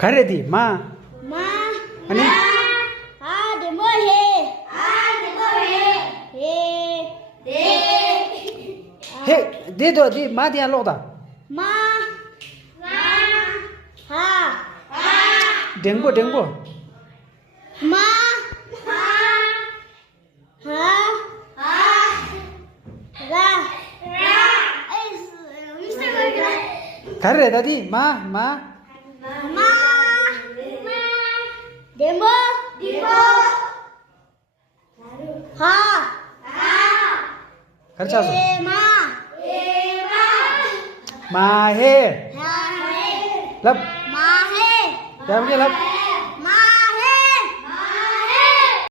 खरेदी मा मा आणि हा डेमो हे हे हे दे दो दे मा दिया लोदा मा हा डेंगू डेंगू मा हा रा खरे दादी मा मा मा डेमो हा खर्चा मा मा हे हा लब मा हे क्या म्हणजे लब